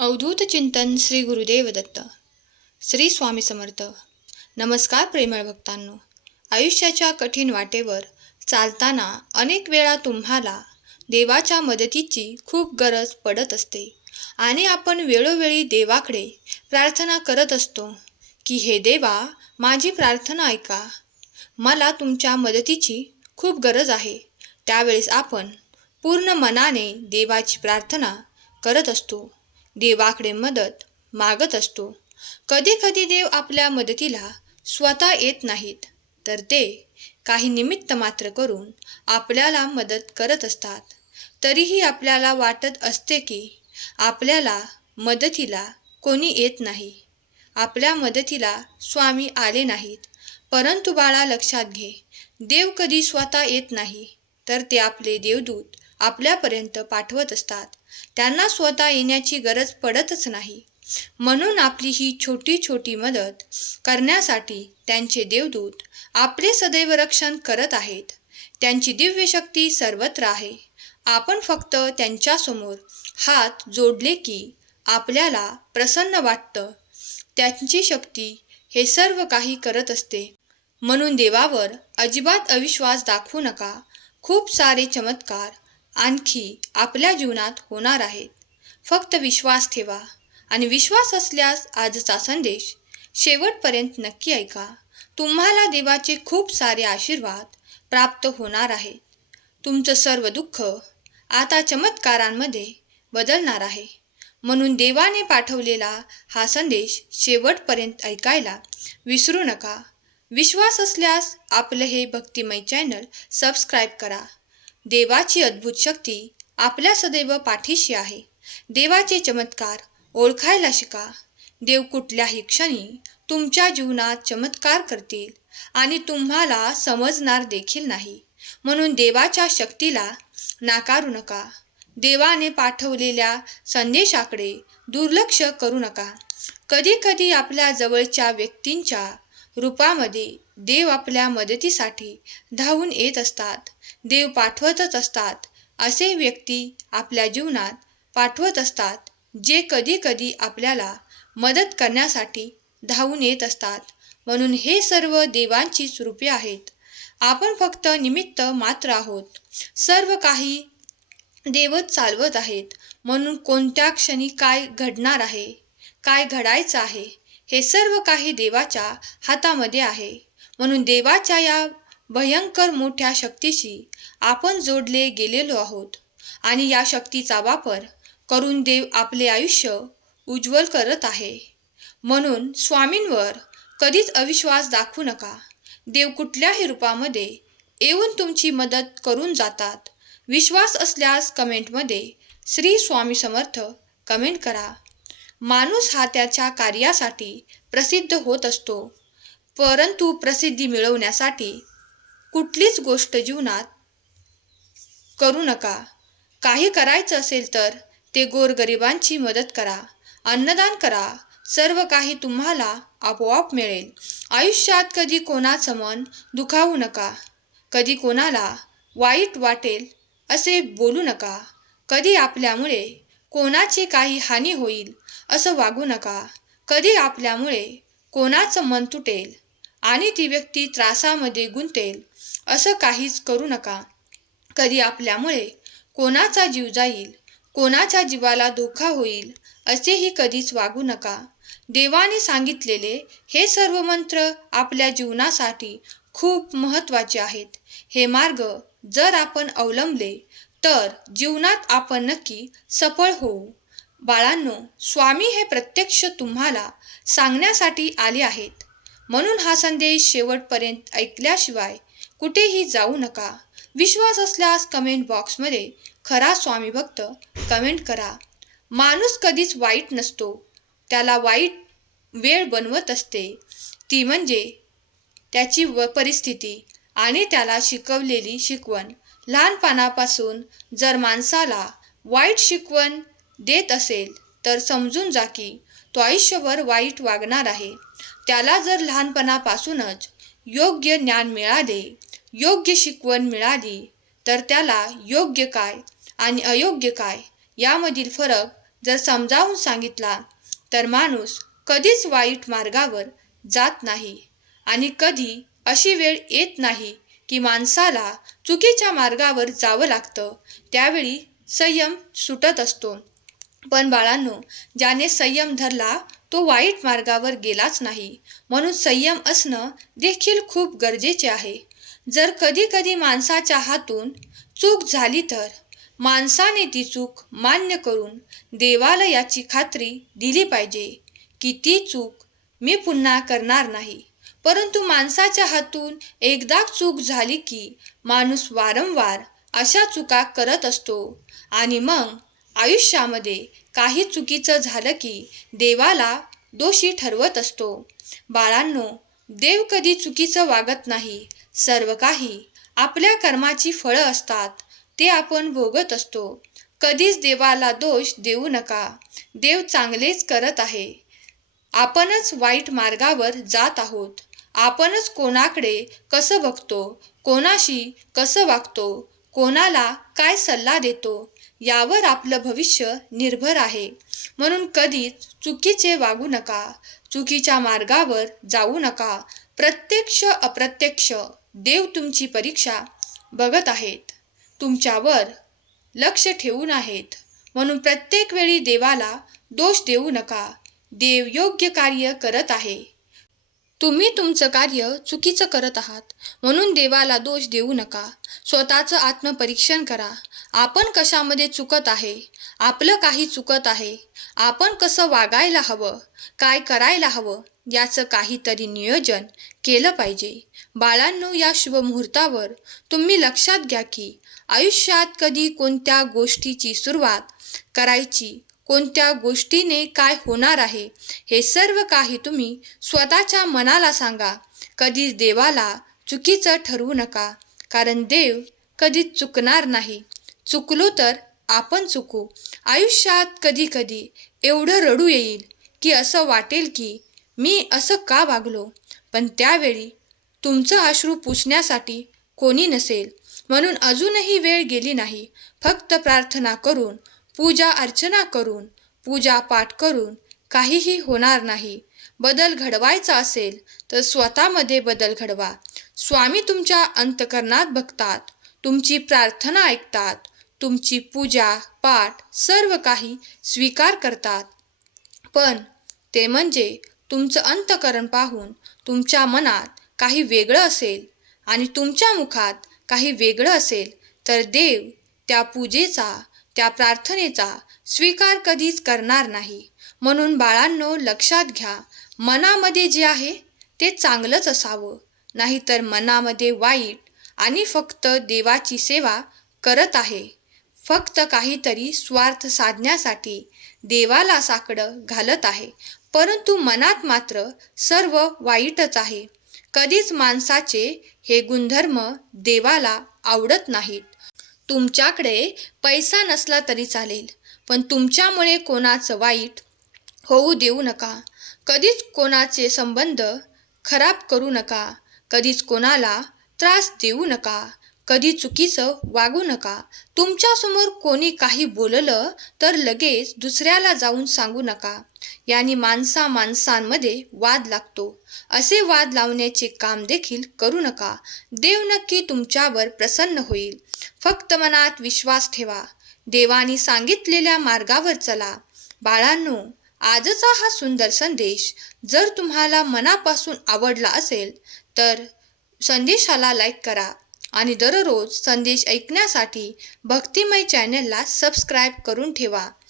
अवधूत चिंतन श्री गुरुदेव दत्त. श्री स्वामी समर्थ. नमस्कार प्रेमळ भक्तांनो. आयुष्याच्या कठीण वाटेवर चालताना अनेक वेळा तुम्हाला देवाच्या मदतीची खूप गरज पडत असते. आणि आपण वेळोवेळी देवाकडे प्रार्थना करत असतो की हे देवा माझी प्रार्थना ऐका. मला तुमच्या मदतीची खूप गरज आहे. त्यावेळेस आपण पूर्ण मनाने देवाची प्रार्थना करत असतो. देवाकडे मदत मागत असतो. कधी कधी देव आपल्या मदतीला स्वतः येत नाहीत तर ते काही निमित्त मात्र करून आपल्याला मदत करत असतात. तरीही आपल्याला वाटत असते की आपल्याला मदतीला कोणी येत नाही. आपल्या मदतीला स्वामी आले नाहीत. परंतु बाळा लक्षात घे देव कधी स्वतः येत नाही तर ते आपले देवदूत आपल्यापर्यंत पाठवत असतात. त्यांना स्वतः येण्याची गरज पडतच नाही. म्हणून आपली ही छोटी छोटी मदत करण्यासाठी त्यांचे देवदूत आपले सदैव रक्षण करत आहेत. त्यांची दिव्य शक्ती सर्वत्र आहे. आपण फक्त त्यांच्यासमोर हात जोडले की आपल्याला प्रसन्न वाटतं. त्यांची शक्ती हे सर्व काही करत असते. म्हणून देवावर अजिबात अविश्वास दाखवू नका. खूप सारे चमत्कार आणखी आपल्या जीवनात होणार आहेत. फक्त विश्वास ठेवा आणि विश्वास असल्यास आजचा संदेश शेवटपर्यंत नक्की ऐका. तुम्हाला देवाचे खूप सारे आशीर्वाद प्राप्त होणार आहेत. तुमचं सर्व दुःख आता चमत्कारांमध्ये बदलणार आहे. म्हणून देवाने पाठवलेला हा संदेश शेवटपर्यंत ऐकायला विसरू नका. विश्वास असल्यास आपलं हे भक्तिमय चॅनल सबस्क्राईब करा. देवाची अद्भुत शक्ती आपल्या सदैव पाठीशी आहे. देवाचे चमत्कार ओळखायला शिका. देव कुठल्याही क्षणी तुमच्या जीवनात चमत्कार करतील आणि तुम्हाला समजणार देखील नाही. म्हणून देवाच्या शक्तीला नाकारू नका. देवाने पाठवलेल्या संदेशाकडे दुर्लक्ष करू नका. कधीकधी आपल्या जवळच्या व्यक्तींच्या रूपामध्ये देव आपल्या मदतीसाठी धावून येत असतात. देव पाठवतच असतात. असे व्यक्ती आपल्या जीवनात पाठवत असतात जे कधी कधी आपल्याला मदत करण्यासाठी धावून येत असतात. म्हणून हे सर्व देवांचीच रूपे आहेत. आपण फक्त निमित्त मात्र आहोत. सर्व काही देवच चालवत आहेत. म्हणून कोणत्या क्षणी काय घडणार आहे काय घडायचं आहे हे सर्व काही देवाच्या हातामध्ये आहे. म्हणून देवाच्या या भयंकर मोठ्या शक्तीशी आपण जोडले गेलेलो आहोत. आणि या शक्तीचा वापर करून देव आपले आयुष्य उज्ज्वल करत आहे. म्हणून स्वामींवर कधीच अविश्वास दाखवू नका. देव कुठल्याही रूपामध्ये येऊन तुमची मदत करून जातात. विश्वास असल्यास कमेंटमध्ये श्री स्वामी समर्थ कमेंट करा. माणूस हा त्याच्या कार्यासाठी प्रसिद्ध होत असतो. परंतु प्रसिद्धी मिळवण्यासाठी कुठलीच गोष्ट जीवनात करू नका. काही करायचं असेल तर ते गोरगरिबांची मदत करा अन्नदान करा सर्व काही तुम्हाला आपोआप मिळेल. आयुष्यात कधी कोणाचं मन दुखावू नका कधी कोणाला वाईट वाटेल असे बोलू नका कधी आपल्यामुळे कोणाची काही हानी होईल असं वागू नका कधी आपल्यामुळे कोणाचं मन तुटेल आणि ती व्यक्ती त्रासामध्ये गुंतेल असं काहीच करू नका. कधी आपल्यामुळे कोणाचा जीव जाईल कोणाच्या जीवाला धोका होईल असेही कधीच वागू नका. देवाने सांगितलेले हे सर्व मंत्र आपल्या जीवनासाठी खूप महत्त्वाचे आहेत. हे मार्ग जर आपण अवलंबले तर जीवनात आपण नक्की सफळ होऊ. बाळांनो स्वामी हे प्रत्यक्ष तुम्हाला सांगण्यासाठी आले आहेत. म्हणून हा संदेश शेवटपर्यंत ऐकल्याशिवाय कुठेही जाऊ नका. विश्वास असल्यास कमेंट बॉक्समध्ये खरा स्वामी भक्त कमेंट करा. माणूस कधीच वाईट नसतो. त्याला वाईट वेळ बनवत असते. ती म्हणजे त्याची व परिस्थिती आणि त्याला शिकवलेली शिकवण. लहानपणापासून जर माणसाला वाईट शिकवण देत असेल तर समजून जा की तो आयुष्यभर वाईट वागणार आहे. त्याला जर लहानपणापासूनच योग्य ज्ञान मिळाले योग्य शिकवण मिळाली तर त्याला योग्य काय आणि अयोग्य काय यामधील फरक जर समजावून सांगितला तर माणूस कधीच वाईट मार्गावर जात नाही आणि कधी अशी वेळ येत नाही की माणसाला चुकीच्या मार्गावर जावं लागतं. त्यावेळी संयम सुटत असतो. पण बाळांनो ज्याने संयम धरला तो वाईट मार्गावर गेलाच नाही. म्हणून संयम असणं देखील खूप गरजेचे आहे. जर कधी कधी माणसाच्या हातून चूक झाली तर माणसाने ती चूक मान्य करून देवाला याची खात्री दिली पाहिजे की ती चूक मी पुन्हा करणार नाही. परंतु माणसाच्या हातून एकदा चूक झाली की माणूस वारंवार अशा चुका करत असतो आणि मग आयुष्यामध्ये काही चुकीचं झालं की देवाला दोषी ठरवत असतो. बाळांनो देव कधी चुकीचं वागत नाही. सर्व काही आपल्या कर्माची फळं असतात ते आपण भोगत असतो. कधीच देवाला दोष देऊ नका. देव चांगलेच करत आहे. आपणच वाईट मार्गावर जात आहोत. आपणच कोणाकडे कसं बघतो कोणाशी कसं वागतो कोणाला काय सल्ला देतो यावर आपलं भविष्य निर्भर आहे. म्हणून कधीच चुकीचे वागू नका. चुकीच्या मार्गावर जाऊ नका. प्रत्यक्ष अप्रत्यक्ष देव तुमची परीक्षा बघत आहेत. तुमच्यावर लक्ष ठेवून आहेत. म्हणून प्रत्येक वेळी देवाला दोष देऊ नका. देव योग्य कार्य करत आहे. तुम्ही तुमचं कार्य चुकीचं करत आहात. म्हणून देवाला दोष देऊ नका. स्वतःचं आत्मपरीक्षण करा. आपण कशामध्ये चुकत आहे? आपलं काही चुकत आहे. आपण कसं वागायला हवं? काय करायला हवं? याचं काहीतरी नियोजन केलं पाहिजे. बाळांनो या शुभमुहूर्तावर तुम्ही लक्षात घ्या की आयुष्यात कधी कोणत्या गोष्टीची सुरुवात करायची कोणत्या गोष्टीने काय होणार आहे? हे सर्व काही तुम्ही स्वतःच्या मनाला सांगा. कधीच देवाला चुकीचं ठरवू नका. कारण देव कधीच चुकणार नाही. चुकलो तर आपण चुकू. आयुष्यात कधी कधी एवढं रडू येईल की असं वाटेल की मी असं का वागलो? पण त्यावेळी तुमचं अश्रू पुसण्यासाठी कोणी नसेल. म्हणून अजूनही वेळ गेली नाही. फक्त प्रार्थना करून पूजा अर्चना करून पूजा पाठ करून काहीही होणार नाही. बदल घडवायचा असेल तर स्वतःमध्ये बदल घडवा. स्वामी तुमच्या अंतकरणात बघतात. तुमची प्रार्थना ऐकतात. तुमची पूजा पाठ सर्व काही स्वीकार करतात. पण ते म्हणजे तुमचं अंतकरण पाहून तुमच्या मनात काही वेगळं असेल आणि तुमच्या मुखात काही वेगळं असेल तर देव त्या पूजेचा त्या प्रार्थनेचा स्वीकार कधीच करणार नाही. म्हणून बाळांनो लक्षात घ्या मनामध्ये जे आहे ते चांगलंच असावं. नाहीतर मनामध्ये वाईट आणि फक्त देवाची सेवा करत आहे. फक्त काहीतरी स्वार्थ साधण्यासाठी देवाला साकडं घालत आहे. परंतु मनात मात्र सर्व वाईटच आहे. कधीच माणसाचे हे गुणधर्म देवाला आवडत नाहीत. तुमच्याकडे पैसा नसला तरी चालेल पण तुमच्यामुळे कोणाचं वाईट होऊ देऊ नका. कधीच कोणाचे संबंध खराब करू नका कधीच कोणाला त्रास देऊ नका कधी चुकीचं वागू नका. तुमच्यासमोर कोणी काही बोललं तर लगेच दुसऱ्याला जाऊन सांगू नका. यांनी माणसा माणसांमध्ये वाद लागतो. असे वाद लावण्याचे काम देखील करू नका. देव नक्की तुमच्यावर प्रसन्न होईल. फक्त मनात विश्वास ठेवा. देवानी सांगितलेल्या मार्गावर चला. बाळांनो आजचा हा सुंदर संदेश जर तुम्हाला मनापासून आवडला असेल तर संदेशाला लाईक करा आणि दररोज संदेश ऐकण्यासाठी भक्तिमय चॅनलला सबस्क्राईब करून ठेवा.